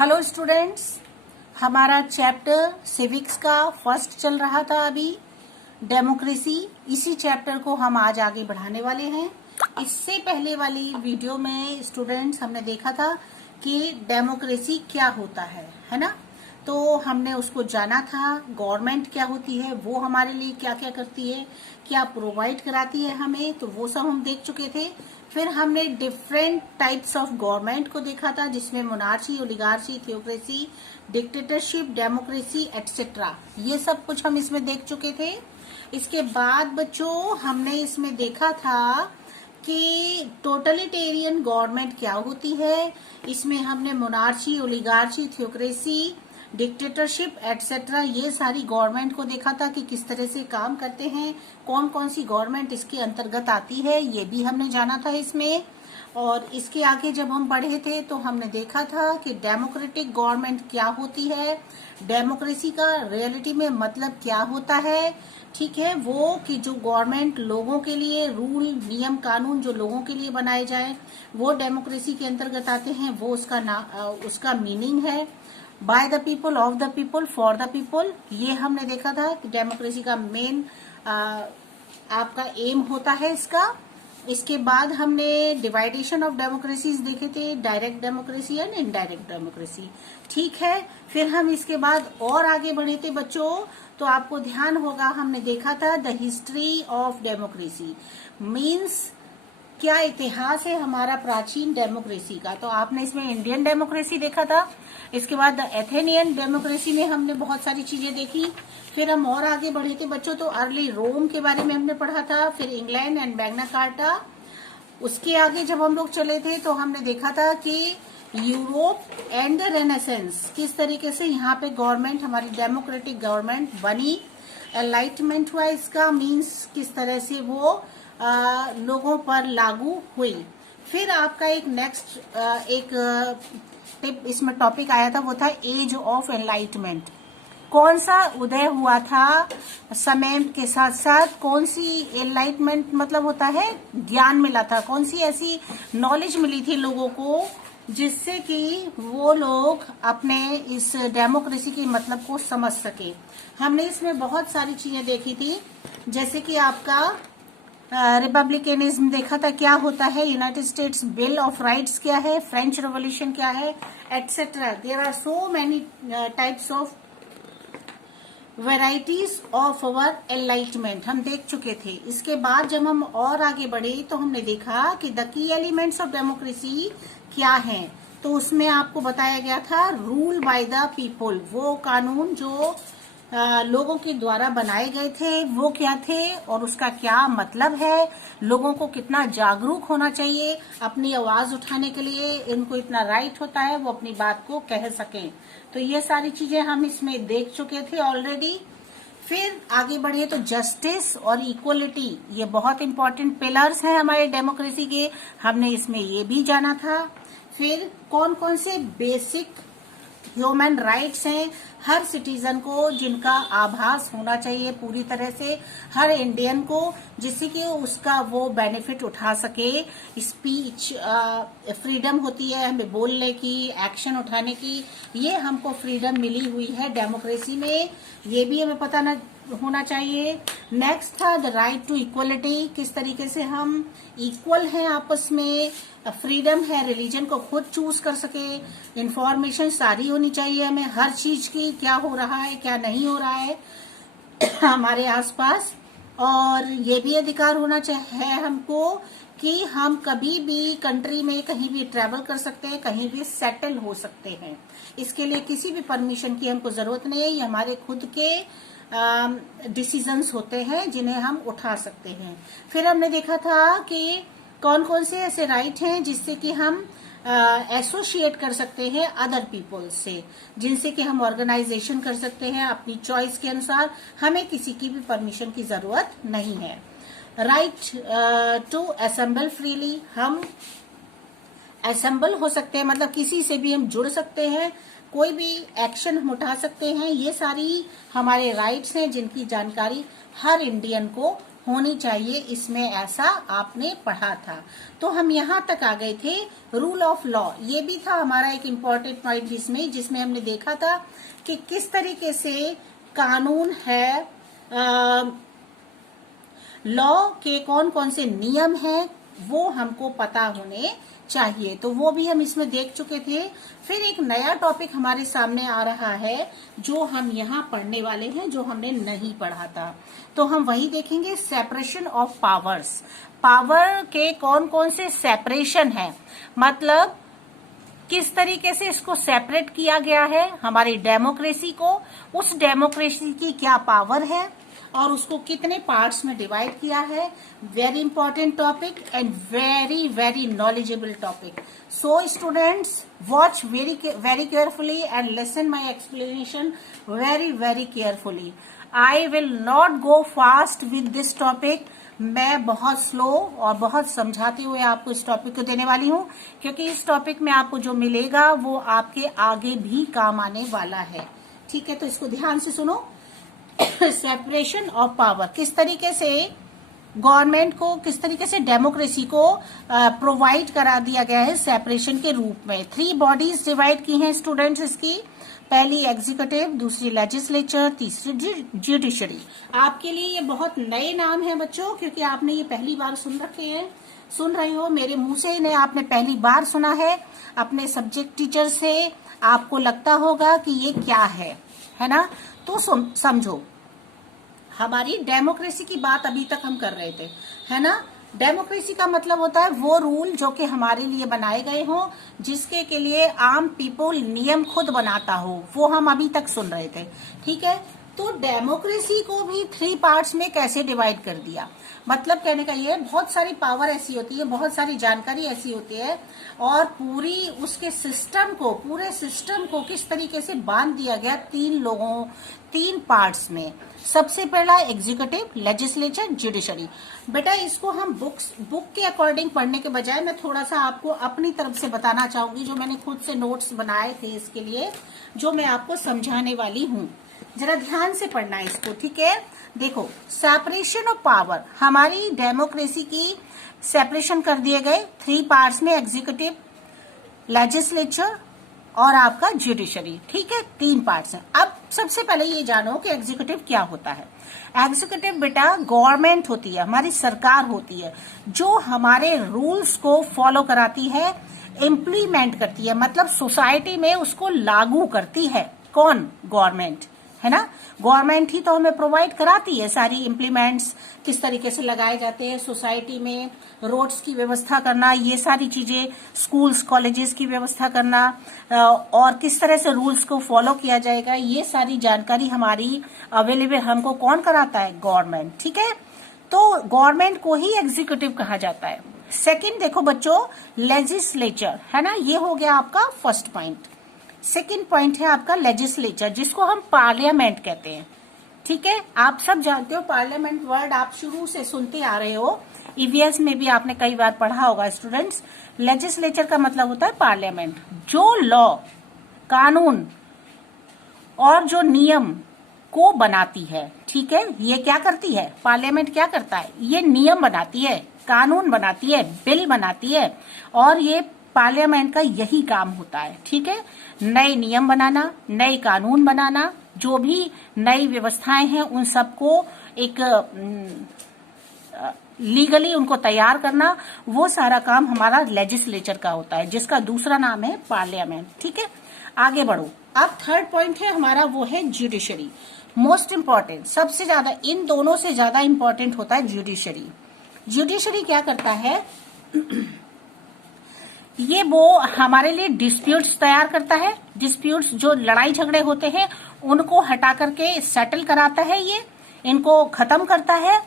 Hello students, हमारा chapter civics का first चल रहा था अभी डेमोक्रेसी। इसी चैप्टर को हम आज आगे बढ़ाने वाले हैं। इससे पहले वाली वीडियो में स्टूडेंट्स हमने देखा था कि डेमोक्रेसी क्या होता है ना। तो हमने उसको जाना था, गवर्नमेंट क्या होती है, वो हमारे लिए क्या क्या करती है, क्या प्रोवाइड कराती है हमें, तो वो सब हम देख चुके थे। फिर हमने डिफरेंट टाइप्स ऑफ गवर्नमेंट को देखा था, जिसमें monarchy, oligarchy, theocracy, dictatorship, democracy etcetera, ये सब कुछ हम इसमें देख चुके थे। इसके बाद बच्चों हमने इसमें देखा था कि टोटलिटेरियन गवर्नमेंट क्या होती है। इसमें हमने monarchy, oligarchy, theocracy, dictatorship etcetera, ये सारी गवर्नमेंट को देखा था कि किस तरह से काम करते हैं, कौन कौन सी गवर्नमेंट इसके अंतर्गत आती है, ये भी हमने जाना था इसमें। और इसके आगे जब हम बढ़े थे तो हमने देखा था कि डेमोक्रेटिक गवर्नमेंट क्या होती है, डेमोक्रेसी का रियलिटी में मतलब क्या होता है। ठीक है, वो कि जो गवर्नमेंट लोगों के लिए रूल, नियम, कानून जो लोगों के लिए बनाए जाए वो डेमोक्रेसी के अंतर्गत आते हैं। वो उसका मीनिंग है by the people, of the people, for the people. ये हमने देखा था कि डेमोक्रेसी का मेन आपका एम होता है इसका। इसके बाद हमने डिवाइडेशन ऑफ डेमोक्रेसीज देखे थे, direct democracy and indirect democracy. ठीक है, फिर हम इसके बाद और आगे बढ़े थे बच्चों, तो आपको ध्यान होगा हमने देखा था the history of democracy, means क्या इतिहास है हमारा प्राचीन डेमोक्रेसी का। तो आपने इसमें इंडियन डेमोक्रेसी देखा था। इसके बाद द एथेनियन डेमोक्रेसी में हमने बहुत सारी चीजें देखी। फिर हम और आगे बढ़े थे बच्चों, तो अर्ली रोम के बारे में हमने पढ़ा था, फिर इंग्लैंड एंड मैग्ना कार्टा। उसके आगे जब हम लोग चले थे तो हमने देखा था कि यूरोप एंड द रेनेसेंस, किस तरीके से यहाँ पे गवर्नमेंट, हमारी डेमोक्रेटिक गवर्नमेंट बनी, एनलाइटमेंट हुआ इसका, मीन्स किस तरह से वो लोगों पर लागू हुई। फिर आपका एक नेक्स्ट टिप इसमें टॉपिक आया था, वो था एज ऑफ एनलाइटमेंट। कौन सा उदय हुआ था समय के साथ साथ, कौन सी एनलाइटमेंट मतलब होता है ज्ञान मिला था, कौन सी ऐसी नॉलेज मिली थी लोगों को जिससे कि वो लोग अपने इस डेमोक्रेसी के मतलब को समझ सके। हमने इसमें बहुत सारी चीजें देखी थी, जैसे कि आपका रिपब्लिकनिज्म देखा था क्या होता है, United States bill of rights क्या है, फ्रेंच रेवोल्यूशन क्या है, etcetera. There are so many types of varieties of our enlightenment हम देख चुके थे। इसके बाद जब हम और आगे बढ़े तो हमने देखा कि the key elements of democracy क्या है। तो उसमें आपको बताया गया था रूल बाय द पीपल, वो कानून जो लोगों के द्वारा बनाए गए थे वो क्या थे और उसका क्या मतलब है, लोगों को कितना जागरूक होना चाहिए अपनी आवाज उठाने के लिए, इनको इतना राइट होता है वो अपनी बात को कह सकें। तो ये सारी चीजें हम इसमें देख चुके थे ऑलरेडी। फिर आगे बढ़िए तो जस्टिस और इक्वलिटी, ये बहुत इंपॉर्टेंट पिलर्स हैं हमारे डेमोक्रेसी के, हमने इसमें ये भी जाना था। फिर कौन कौन से बेसिक ह्यूमन राइट्स हैं हर सिटीजन को, जिनका आभास होना चाहिए पूरी तरह से हर इंडियन को, जिससे कि उसका वो बेनिफिट उठा सके। स्पीच फ्रीडम होती है हमें बोलने की, एक्शन उठाने की, ये हमको फ्रीडम मिली हुई है डेमोक्रेसी में, ये भी हमें पता न होना चाहिए। नेक्स्ट था द राइट टू इक्वलिटी, किस तरीके से हम इक्वल हैं आपस में, फ्रीडम है रिलीजन को खुद चूज कर सके, इंफॉर्मेशन सारी होनी चाहिए हमें हर चीज की, क्या हो रहा है क्या नहीं हो रहा है हमारे आसपास। और ये भी अधिकार होना चाहिए हमको कि हम कभी भी कंट्री में कहीं भी ट्रेवल कर सकते हैं, कहीं भी सेटल हो सकते हैं। इसके लिए किसी भी परमिशन की हमको जरूरत नहीं है, ये हमारे खुद के डिसीजंस होते हैं जिन्हें हम उठा सकते हैं। फिर हमने देखा था कि कौन कौन से ऐसे राइट हैं जिससे कि हम एसोसिएट कर सकते हैं अदर पीपल से, जिनसे कि हम ऑर्गेनाइजेशन कर सकते हैं अपनी चॉइस के अनुसार, हमें किसी की भी परमिशन की जरूरत नहीं है। राइट टू असेंबल फ्रीली, हम असेंबल हो सकते हैं, मतलब किसी से भी हम जुड़ सकते हैं, कोई भी एक्शन हम उठा सकते हैं। ये सारी हमारे राइट्स हैं जिनकी जानकारी हर इंडियन को होनी चाहिए, इसमें ऐसा आपने पढ़ा था। तो हम यहाँ तक आ गए थे। रूल ऑफ लॉ ये भी था हमारा एक इम्पॉर्टेंट पॉइंट जिसमें हमने देखा था कि किस तरीके से कानून है, लॉ के कौन कौन से नियम हैं वो हमको पता होने चाहिए। तो वो भी हम इसमें देख चुके थे। फिर एक नया टॉपिक हमारे सामने आ रहा है जो हम यहाँ पढ़ने वाले हैं, जो हमने नहीं पढ़ा था। तो हम वही देखेंगे, सेपरेशन ऑफ पावर्स। पावर के कौन कौन से सेपरेशन है, मतलब किस तरीके से इसको सेपरेट किया गया है हमारी डेमोक्रेसी को, उस डेमोक्रेसी की क्या पावर है और उसको कितने पार्ट्स में डिवाइड किया है। Very important topic and very very knowledgeable topic. So students, watch very carefully and listen my explanation very very carefully. I will not go fast with this topic. मैं बहुत slow और बहुत समझाते हुए आपको इस टॉपिक को देने वाली हूँ, क्योंकि इस टॉपिक में आपको जो मिलेगा वो आपके आगे भी काम आने वाला है। ठीक है, तो इसको ध्यान से सुनो। सेपरेशन ऑफ पावर, किस तरीके से गवर्नमेंट को, किस तरीके से डेमोक्रेसी को प्रोवाइड करा दिया गया है सेपरेशन के रूप में। 3 बॉडीज डिवाइड की हैं स्टूडेंट्स इसकी। पहली एग्जीक्यूटिव, दूसरी लेजिस्लेचर, तीसरी जुडिशरी। आपके लिए ये बहुत नए नाम है बच्चों, क्योंकि आपने ये पहली बार सुन रहे हो मेरे मुंह से, इन्हें आपने पहली बार सुना है अपने सब्जेक्ट टीचर से। आपको लगता होगा कि ये क्या है ना। तो समझो, हमारी डेमोक्रेसी की बात अभी तक हम कर रहे थे, है ना। डेमोक्रेसी का मतलब होता है वो रूल जो कि हमारे लिए बनाए गए हों, जिसके के लिए आम पीपल नियम खुद बनाता हो, वो हम अभी तक सुन रहे थे। ठीक है, तो डेमोक्रेसी को भी 3 पार्ट्स में कैसे डिवाइड कर दिया, मतलब कहने का ये, बहुत सारी पावर ऐसी होती है, बहुत सारी जानकारी ऐसी होती है, और पूरे सिस्टम को किस तरीके से बांध दिया गया 3 पार्ट्स में। सबसे पहला एग्जीक्यूटिव, लेजिस्लेचर, जुडिशरी। बेटा इसको हम बुक के अकॉर्डिंग पढ़ने के बजाय मैं थोड़ा सा आपको अपनी तरफ से बताना चाहूंगी, जो मैंने खुद से नोट्स बनाए थे इसके लिए, जो मैं आपको समझाने वाली हूँ। जरा ध्यान से पढ़ना है इसको, ठीक है। देखो, सेपरेशन ऑफ पावर, हमारी डेमोक्रेसी की सेपरेशन कर दिए गए 3 पार्ट्स में, एग्जीक्यूटिव, लेजिस्लेचर और आपका जुडिशरी। ठीक है, 3 पार्ट्स हैं। अब सबसे पहले ये जानो कि एग्जीक्यूटिव क्या होता है। एग्जीक्यूटिव बेटा गवर्नमेंट होती है, हमारी सरकार होती है, जो हमारे रूल्स को फॉलो कराती है, इम्प्लीमेंट करती है, मतलब सोसाइटी में उसको लागू करती है। कौन? गवर्नमेंट, है ना। गवर्नमेंट ही तो हमें प्रोवाइड कराती है सारी इम्प्लीमेंट्स, किस तरीके से लगाए जाते हैं सोसाइटी में, रोड्स की व्यवस्था करना, ये सारी चीजें, स्कूल्स कॉलेजेस की व्यवस्था करना, और किस तरह से रूल्स को फॉलो किया जाएगा, ये सारी जानकारी हमारी अवेलेबल हमको कौन कराता है? गवर्नमेंट। ठीक है, तो गवर्नमेंट को ही एग्जीक्यूटिव कहा जाता है। सेकंड देखो बच्चों, लेजिस्लेचर, है ना, ये हो गया आपका फर्स्ट पॉइंट। सेकंड पॉइंट है आपका लेजिस्लेचर, जिसको हम पार्लियामेंट कहते हैं। ठीक है, आप सब जानते हो पार्लियामेंट वर्ड आप शुरू से सुनते आ रहे हो, ईवीएस में भी आपने कई बार पढ़ा होगा स्टूडेंट्स। लेजिस्लेचर का मतलब होता है पार्लियामेंट, जो लॉ, कानून और जो नियम को बनाती है। ठीक है, ये क्या करती है? पार्लियामेंट क्या करता है? ये नियम बनाती है, कानून बनाती है, बिल बनाती है, और ये पार्लियामेंट का यही काम होता है। ठीक है, नए नियम बनाना, नए कानून बनाना, जो भी नई व्यवस्थाएं हैं उन सबको एक लीगली उनको तैयार करना, वो सारा काम हमारा लेजिस्लेचर का होता है, जिसका दूसरा नाम है पार्लियामेंट। ठीक है, आगे बढ़ो। अब थर्ड पॉइंट है हमारा, वो है जुडिशरी। मोस्ट इम्पॉर्टेंट, सबसे ज्यादा, इन दोनों से ज्यादा इम्पॉर्टेंट होता है जुडिशरी। जुडिशरी क्या करता है? ये वो हमारे लिए डिस्प्यूट्स तैयार करता है, डिस्प्यूट्स जो लड़ाई झगड़े होते हैं उनको हटा करके सेटल कराता है, ये इनको खत्म करता है।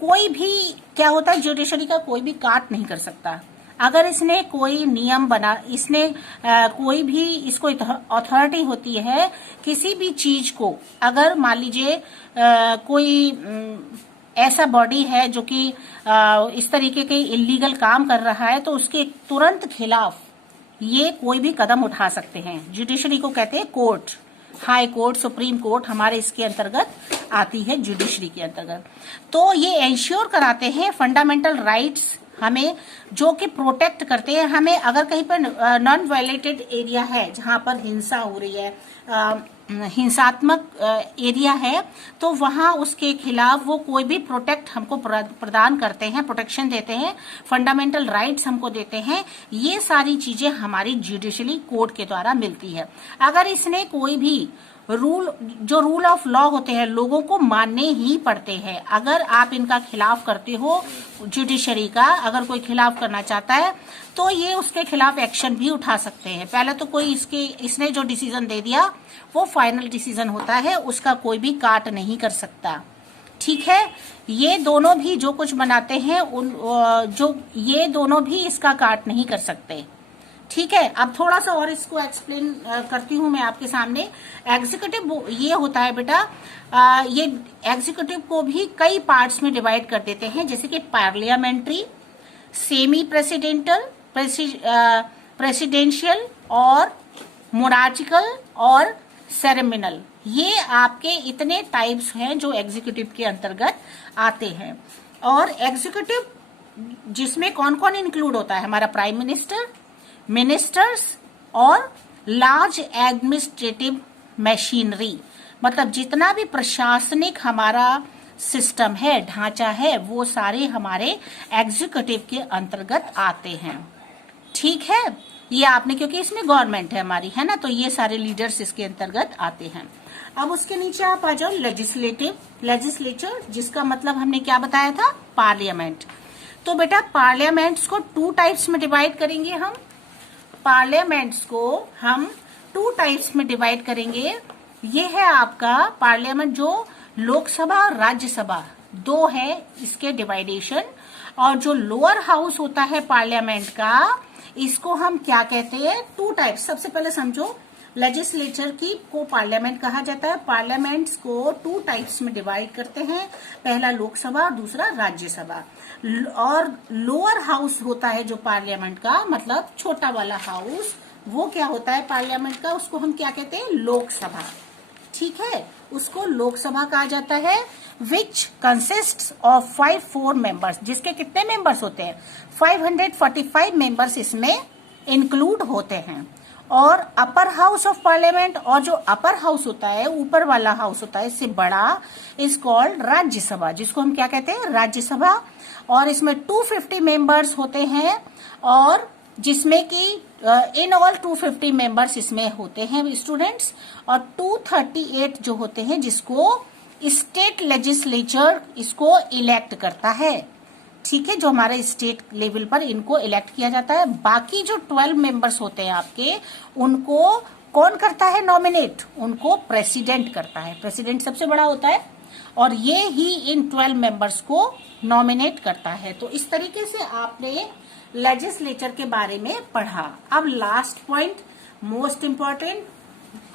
कोई भी क्या होता है, जुडिशरी का कोई भी काट नहीं कर सकता। अगर इसने कोई नियम बना, इसने कोई भी, इसको अथॉरिटी होती है किसी भी चीज को, अगर मान लीजिए कोई ऐसा बॉडी है जो कि इस तरीके के इलीगल काम कर रहा है, तो उसके तुरंत खिलाफ ये कोई भी कदम उठा सकते हैं। जुडिशरी को कहते हैं court, high court, supreme court हमारे इसके अंतर्गत आती है, जुडिशरी के अंतर्गत। तो ये एंश्योर कराते हैं फंडामेंटल राइट्स हमें, जो कि प्रोटेक्ट करते हैं हमें। अगर कहीं पर नॉन वायलेटेड एरिया है जहां पर हिंसा हो रही है, हिंसात्मक एरिया है, तो वहां उसके खिलाफ वो कोई भी प्रोटेक्ट हमको प्रदान करते हैं, प्रोटेक्शन देते हैं, फंडामेंटल राइट्स हमको देते हैं। ये सारी चीजें हमारी जुडिशरी कोर्ट के द्वारा मिलती है। अगर इसने कोई भी रूल ऑफ लॉ होते हैं लोगों को मानने ही पड़ते हैं। अगर आप इनका खिलाफ करते हो, जुडिशरी का अगर कोई खिलाफ करना चाहता है तो ये उसके खिलाफ एक्शन भी उठा सकते हैं। पहले तो कोई इसने जो डिसीजन दे दिया वो फाइनल डिसीजन होता है, उसका कोई भी काट नहीं कर सकता। ठीक है, ये दोनों भी जो कुछ बनाते हैं ये दोनों भी इसका काट नहीं कर सकते। ठीक है, अब थोड़ा सा और इसको एक्सप्लेन करती हूं मैं आपके सामने। एग्जीक्यूटिव ये होता है बेटा, ये एग्जीक्यूटिव को भी कई पार्ट्स में डिवाइड कर देते हैं, जैसे कि पार्लियामेंट्री, सेमी प्रेसिडेंटल, प्रेसिडेंशियल और मोनार्चिकल और सेरेमनियल। ये आपके इतने टाइप्स हैं जो एग्जीक्यूटिव के अंतर्गत आते हैं। और एग्जीक्यूटिव जिसमें कौन कौन इंक्लूड होता है, हमारा प्राइम मिनिस्टर, मिनिस्टर्स और लार्ज एडमिनिस्ट्रेटिव मशीनरी, मतलब जितना भी प्रशासनिक हमारा सिस्टम है, ढांचा है, वो सारे हमारे एग्जीक्यूटिव के अंतर्गत आते हैं। ठीक है, ये आपने, क्योंकि इसमें गवर्नमेंट है हमारी, है ना, तो ये सारे लीडर्स इसके अंतर्गत आते हैं। अब उसके नीचे आप आ जाओ लेजिस्लेटिव, लेजिस्लेचर, जिसका मतलब हमने क्या बताया था, पार्लियामेंट। तो बेटा पार्लियामेंट्स को 2 टाइप्स में डिवाइड करेंगे हम। पार्लियामेंट्स को हम 2 टाइप्स में डिवाइड करेंगे। ये है आपका पार्लियामेंट, जो लोकसभा और राज्यसभा 2 है इसके डिवाइडेशन। और जो लोअर हाउस होता है पार्लियामेंट का, इसको हम क्या कहते हैं, 2 टाइप्स। सबसे पहले समझो, लेजिस्लेचर को पार्लियामेंट कहा जाता है। पार्लियामेंट्स को 2 टाइप्स में डिवाइड करते हैं, पहला लोकसभा और दूसरा राज्यसभा। और लोअर हाउस होता है जो पार्लियामेंट का, मतलब छोटा वाला हाउस, वो क्या होता है पार्लियामेंट का, उसको हम क्या कहते हैं, लोकसभा। ठीक है, उसको लोकसभा कहा जाता है। विच कंसिस्ट्स ऑफ 4 मेंबर्स, जिसके कितने मेंबर्स होते हैं, 545 मेंबर्स इसमें इंक्लूड होते हैं। और अपर हाउस ऑफ पार्लियामेंट, और जो अपर हाउस होता है, ऊपर वाला हाउस होता है, इससे बड़ा, इज कॉल्ड राज्यसभा, जिसको हम क्या कहते हैं, राज्यसभा। और इसमें 250 मेंबर्स होते हैं, और जिसमें कि इन ऑल 250 मेंबर्स इसमें होते हैं स्टूडेंट्स। और 238 जो होते हैं, जिसको स्टेट लेजिस्लेचर इसको इलेक्ट करता है। ठीक है, जो हमारे स्टेट लेवल पर इनको इलेक्ट किया जाता है। बाकी जो 12 मेंबर्स होते हैं आपके, उनको कौन करता है नॉमिनेट, उनको प्रेसिडेंट करता है। प्रेसिडेंट सबसे बड़ा होता है और ये ही इन 12 मेंबर्स को नॉमिनेट करता है। तो इस तरीके से आपने लेजिस्लेचर के बारे में पढ़ा। अब लास्ट पॉइंट, मोस्ट इंपॉर्टेंट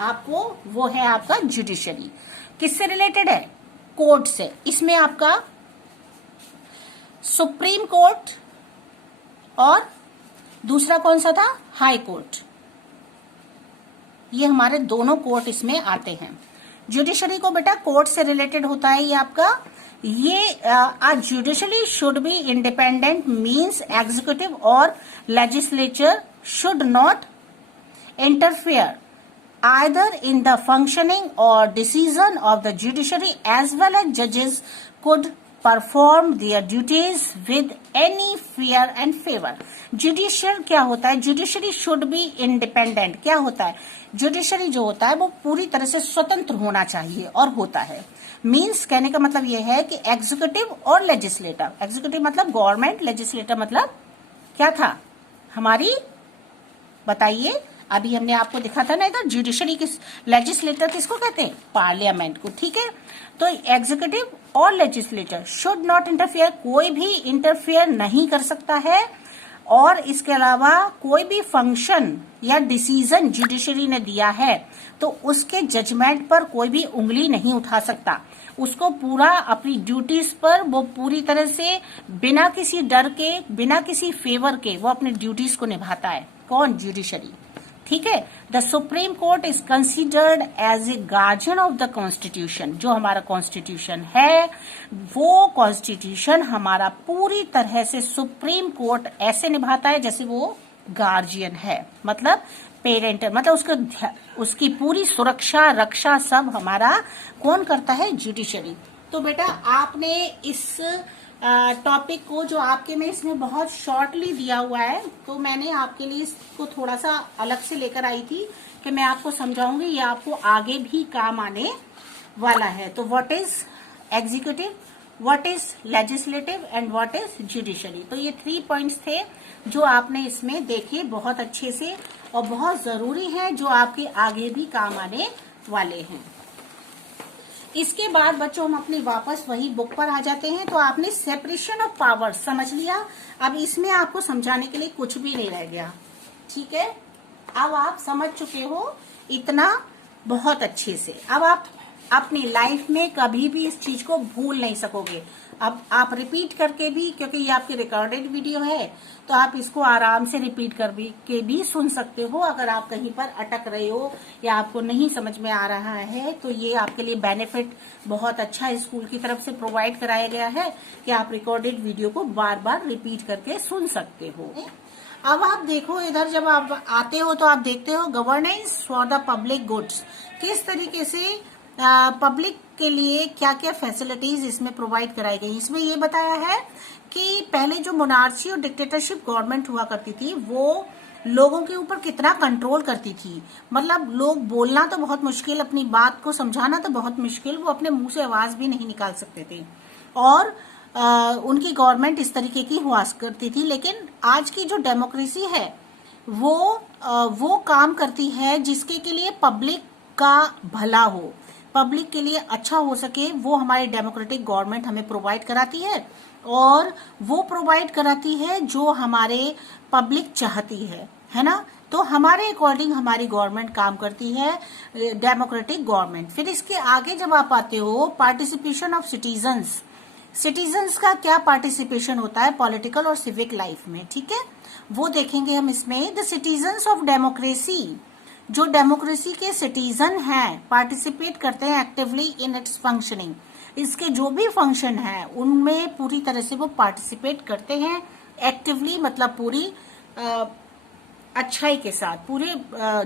आपको, वो है आपका जुडिशरी। किससे रिलेटेड है, कोर्ट से। इसमें आपका सुप्रीम कोर्ट और दूसरा कौन सा था, हाई कोर्ट, ये हमारे दोनों कोर्ट इसमें आते हैं। जुडिशरी को बेटा कोर्ट से रिलेटेड होता है ये आपका। ये judiciary should be independent, means executive और legislature should not interfere either in the functioning or decision of the judiciary, as well as judges could perform their duties with any fear and favor. Judicial क्या होता है, judiciary should be independent। क्या होता है, judiciary जो होता है वो पूरी तरह से स्वतंत्र होना चाहिए, और होता है। मीन्स कहने का मतलब ये है कि एग्जीक्यूटिव और लेजिस्लेटर, एग्जीक्यूटिव मतलब गवर्नमेंट, लेजिस्लेटर मतलब क्या था हमारी, बताइए। अभी हमने आपको दिखा था ना इधर, जुडिशरी किस, लेजिस्लेटर किसको कहते हैं, पार्लियामेंट को। ठीक है, तो एग्जीक्यूटिव और लेजिस्लेटर शुड नॉट इंटरफेयर, कोई भी इंटरफेयर नहीं कर सकता है। और इसके अलावा कोई भी फंक्शन या डिसीजन जुडिशरी ने दिया है तो उसके जजमेंट पर कोई भी उंगली नहीं उठा सकता। उसको पूरा अपनी ड्यूटीज पर वो पूरी तरह से बिना किसी डर के, बिना किसी फेवर के वो अपने ड्यूटीज को निभाता है। कौन, जुडिशरी। ठीक है। The Supreme Court is considered as a guardian of the constitution. जो हमारा कॉन्स्टिट्यूशन है वो कॉन्स्टिट्यूशन हमारा पूरी तरह से सुप्रीम कोर्ट ऐसे निभाता है जैसे वो गार्जियन है, मतलब पेरेंटर, मतलब उसकी पूरी सुरक्षा रक्षा सब हमारा कौन करता है, जुडिशरी। तो बेटा आपने इस टॉपिक को जो आपके में इसमें बहुत शॉर्टली दिया हुआ है, तो मैंने आपके लिए इसको थोड़ा सा अलग से लेकर आई थी कि मैं आपको समझाऊंगी, ये आपको आगे भी काम आने वाला है। तो what is executive, what is legislative and what is judiciary. तो ये 3 पॉइंट्स थे जो आपने इसमें देखे बहुत अच्छे से और बहुत जरूरी है, जो आपके आगे भी काम आने वाले हैं। इसके बाद बच्चों हम अपनी वापस वही बुक पर आ जाते हैं। तो आपने सेपरेशन ऑफ पावर समझ लिया। अब इसमें आपको समझाने के लिए कुछ भी नहीं रह गया, ठीक है। अब आप समझ चुके हो इतना बहुत अच्छे से। अब आप अपनी लाइफ में कभी भी इस चीज को भूल नहीं सकोगे। अब आप रिपीट करके भी, क्योंकि ये आपकी रिकॉर्डेड वीडियो है, तो आप इसको आराम से रिपीट के भी सुन सकते हो। अगर आप कहीं पर अटक रहे हो या आपको नहीं समझ में आ रहा है, तो ये आपके लिए बेनिफिट बहुत अच्छा स्कूल की तरफ से प्रोवाइड कराया गया है कि आप रिकॉर्डेड वीडियो को बार बार रिपीट करके सुन सकते हो। अब आप देखो इधर, जब आप आते हो तो आप देखते हो governance for the public goods, किस तरीके से पब्लिक के लिए क्या क्या फैसिलिटीज इसमें प्रोवाइड कराई गई। इसमें ये बताया है कि पहले जो मोनार्ची और डिक्टेटरशिप गवर्नमेंट हुआ करती थी वो लोगों के ऊपर कितना कंट्रोल करती थी। मतलब लोग बोलना तो बहुत मुश्किल, अपनी बात को समझाना तो बहुत मुश्किल, वो अपने मुंह से आवाज भी नहीं निकाल सकते थे और उनकी गवर्नमेंट इस तरीके की हुआ करती थी। लेकिन आज की जो डेमोक्रेसी है वो काम करती है जिसके के लिए पब्लिक का भला हो, पब्लिक के लिए अच्छा हो सके, वो हमारी डेमोक्रेटिक गवर्नमेंट हमें प्रोवाइड कराती है। और वो प्रोवाइड कराती है जो हमारे पब्लिक चाहती है ना। तो हमारे अकॉर्डिंग हमारी गवर्नमेंट काम करती है, डेमोक्रेटिक गवर्नमेंट। फिर इसके आगे जब आप आते हो, पार्टिसिपेशन ऑफ सिटीजन्स, सिटीजन्स का क्या पार्टिसिपेशन होता है पॉलिटिकल और सिविक लाइफ में, ठीक है, वो देखेंगे हम इसमें। द सिटीजन्स ऑफ डेमोक्रेसी, जो डेमोक्रेसी के सिटीजन हैं, पार्टिसिपेट करते हैं एक्टिवली इन इट्स फंक्शनिंग, इसके जो भी फंक्शन है उनमें पूरी तरह से वो पार्टिसिपेट करते हैं एक्टिवली, मतलब पूरी अच्छाई के साथ, पूरे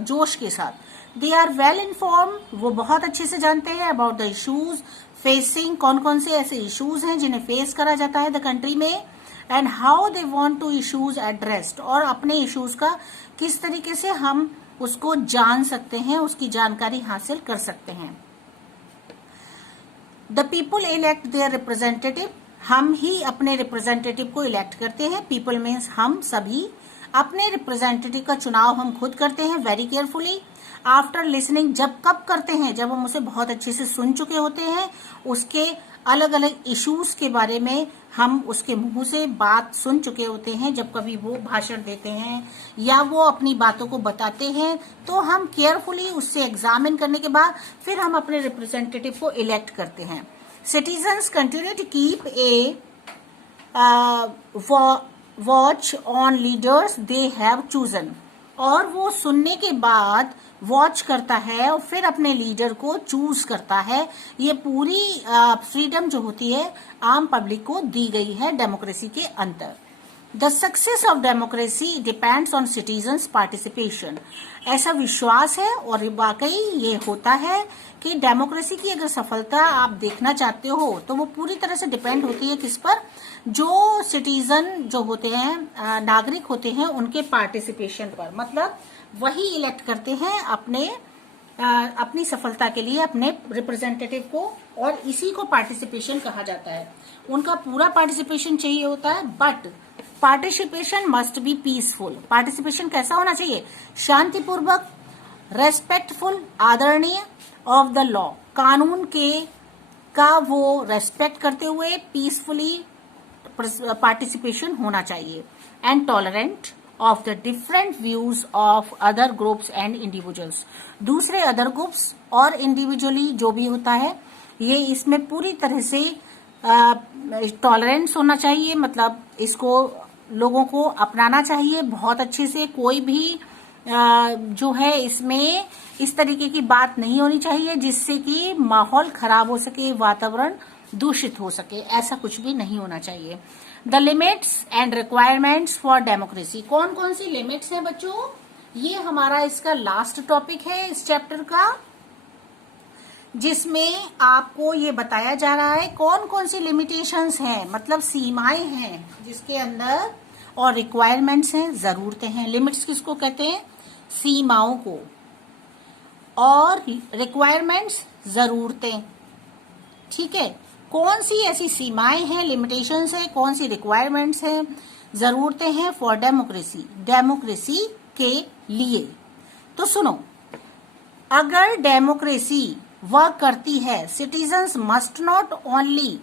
जोश के साथ। दे आर वेल इन्फॉर्म, वो बहुत अच्छे से जानते हैं अबाउट द इश्यूज फेसिंग, कौन कौन से ऐसे इश्यूज हैं जिन्हें फेस करा जाता है द कंट्री में, and how they want to issues addressed, और अपने इश्यूज का किस तरीके से हम उसको जान सकते हैं, उसकी जानकारी हासिल कर सकते हैं। The people elect their representative, हम ही अपने रिप्रेजेंटेटिव को इलेक्ट करते हैं। पीपल मीन्स हम सभी, अपने रिप्रेजेंटेटिव का चुनाव हम खुद करते हैं वेरी केयरफुली। आफ्टर लिसनिंग, जब कब करते हैं, जब हम उसे बहुत अच्छे से सुन चुके होते हैं, उसके अलग अलग इश्यूज के बारे में हम उसके मुंह से बात सुन चुके होते हैं, जब कभी वो भाषण देते हैं या वो अपनी बातों को बताते हैं, तो हम केयरफुली उससे एग्जामिन करने के बाद फिर हम अपने रिप्रेजेंटेटिव को इलेक्ट करते हैं। Citizens continue to keep a watch on leaders they have chosen, और वो सुनने के बाद वॉच करता है और फिर अपने लीडर को चूज करता है। ये पूरी फ्रीडम जो होती है आम पब्लिक को दी गई है डेमोक्रेसी के अंदर। The success of democracy depends on citizens participation, ऐसा विश्वास है और वाकई ये होता है कि डेमोक्रेसी की अगर सफलता आप देखना चाहते हो तो वो पूरी तरह से डिपेंड होती है किस पर, जो सिटीजन जो होते हैं, नागरिक होते हैं, उनके पार्टिसिपेशन पर। मतलब वही इलेक्ट करते हैं अपनी सफलता के लिए अपने रिप्रेजेंटेटिव को, और इसी को पार्टिसिपेशन कहा जाता है। उनका पूरा पार्टिसिपेशन चाहिए होता है, but participation must be peaceful. Participation कैसा होना चाहिए, शांतिपूर्वक, रेस्पेक्टफुल, आदरणीय ऑफ द लॉ, कानून का वो रेस्पेक्ट करते हुए पीसफुली पार्टिसिपेशन होना चाहिए, and tolerant of the different views of other groups and individuals, दूसरे अदर ग्रुप्स और इंडिविजुअली जो भी होता है, ये इसमें पूरी तरह से टॉलरेंस होना चाहिए। मतलब इसको लोगों को अपनाना चाहिए बहुत अच्छे से, कोई भी जो है इसमें इस तरीके की बात नहीं होनी चाहिए जिससे कि माहौल खराब हो सके, वातावरण दूषित हो सके, ऐसा कुछ भी नहीं होना चाहिए। The limits and requirements for democracy, कौन कौन सी लिमिट्स हैं बच्चों, ये हमारा इसका लास्ट टॉपिक है इस चैप्टर का, जिसमें आपको ये बताया जा रहा है कौन कौन सी लिमिटेशंस हैं, मतलब सीमाएं हैं जिसके अंदर, और रिक्वायरमेंट्स हैं, जरूरतें हैं। लिमिट्स किसको कहते हैं, सीमाओं को, और रिक्वायरमेंट्स जरूरतें। ठीक है, कौन सी ऐसी सीमाएं हैं, लिमिटेशंस है, कौन सी रिक्वायरमेंट्स हैं, जरूरतें हैं फॉर डेमोक्रेसी, डेमोक्रेसी के लिए। तो सुनो, अगर डेमोक्रेसी वर्क करती है, citizens must not only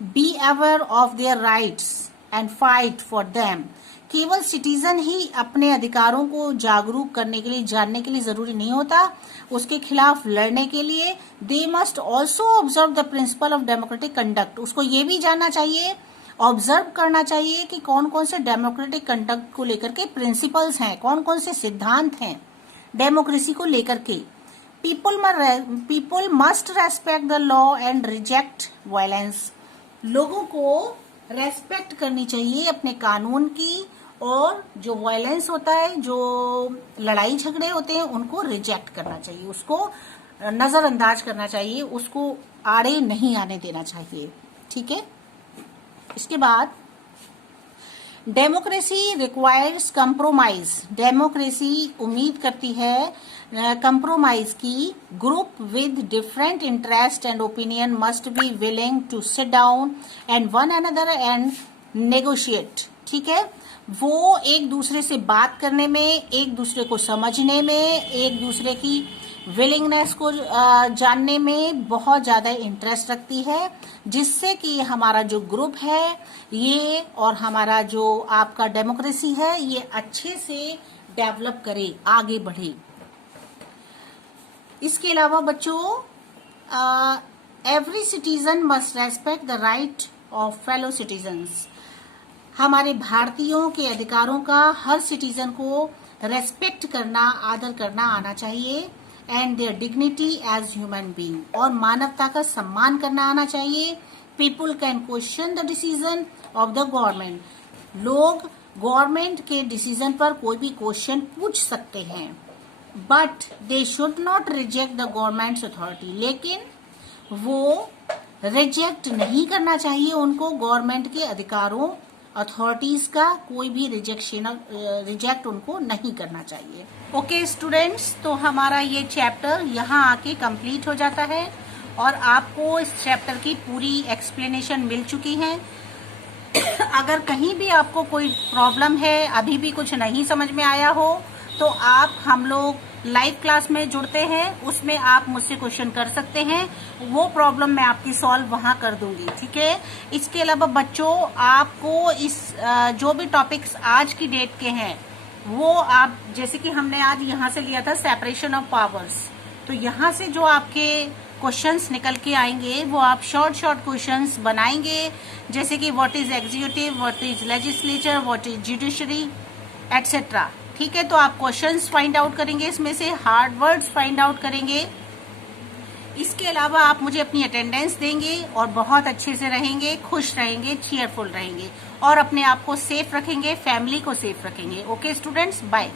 be aware of their rights and fight for them, केवल सिटीजन ही अपने अधिकारों को जागरूक करने के लिए, जानने के लिए जरूरी नहीं होता, उसके खिलाफ लड़ने के लिए they must also observe the principle of democratic conduct, उसको ये भी जानना चाहिए, ऑब्जर्व करना चाहिए कि कौन कौन से डेमोक्रेटिक कंडक्ट को लेकर के प्रिंसिपल्स हैं, कौन कौन से सिद्धांत हैं डेमोक्रेसी को लेकर के। People must respect the law and reject violence, लोगों को रेस्पेक्ट करनी चाहिए अपने कानून की, और जो वायलेंस होता है, जो लड़ाई झगड़े होते हैं, उनको रिजेक्ट करना चाहिए, उसको नजरअंदाज करना चाहिए, उसको आड़े नहीं आने देना चाहिए। ठीक है, इसके बाद डेमोक्रेसी रिक्वायर्स कंप्रोमाइज, डेमोक्रेसी उम्मीद करती है कंप्रोमाइज की। Group with different interest and opinion must be willing to sit down and one another and negotiate. ठीक है, वो एक दूसरे से बात करने में, एक दूसरे को समझने में, एक दूसरे की विलिंगनेस को जानने में बहुत ज्यादा इंटरेस्ट रखती है, जिससे कि हमारा जो ग्रुप है ये, और हमारा जो आपका डेमोक्रेसी है, ये अच्छे से डेवलप करे, आगे बढ़े। इसके अलावा बच्चों, every citizen must respect the right of fellow citizens, हमारे भारतीयों के अधिकारों का हर सिटीजन को रेस्पेक्ट करना, आदर करना आना चाहिए, and their dignity as human being, और मानवता का सम्मान करना आना चाहिए। People can question the decision of the government, लोग गवर्नमेंट के डिसीजन पर कोई भी क्वेश्चन पूछ सकते हैं, but they should not reject the government's authority, लेकिन वो रिजेक्ट नहीं करना चाहिए उनको, गवर्नमेंट के अधिकारों, अथॉरिटीज का कोई भी रिजेक्ट उनको नहीं करना चाहिए। ओके स्टूडेंट्स, तो हमारा ये चैप्टर यहाँ आके कंप्लीट हो जाता है, और आपको इस चैप्टर की पूरी एक्सप्लेनेशन मिल चुकी है। अगर कहीं भी आपको कोई प्रॉब्लम है, अभी भी कुछ नहीं समझ में आया हो, तो आप, हम लोग लाइव क्लास में जुड़ते हैं, उसमें आप मुझसे क्वेश्चन कर सकते हैं, वो प्रॉब्लम मैं आपकी सॉल्व वहां कर दूंगी। ठीक है, इसके अलावा बच्चों, आपको इस जो भी टॉपिक्स आज की डेट के हैं, वो आप, जैसे कि हमने आज यहाँ से लिया था सेपरेशन ऑफ पावर्स, तो यहाँ से जो आपके क्वेश्चंस निकल के आएंगे वो आप शॉर्ट क्वेश्चंस बनाएंगे, जैसे कि what is executive, what is legislature, what is judiciary, etcetera. ठीक है, तो आप क्वेश्चंस फाइंड आउट करेंगे, इसमें से हार्ड वर्ड्स फाइंड आउट करेंगे। इसके अलावा आप मुझे अपनी अटेंडेंस देंगे और बहुत अच्छे से रहेंगे, खुश रहेंगे, चीयरफुल रहेंगे, और अपने आप को सेफ रखेंगे, फैमिली को सेफ रखेंगे। Okay students, bye.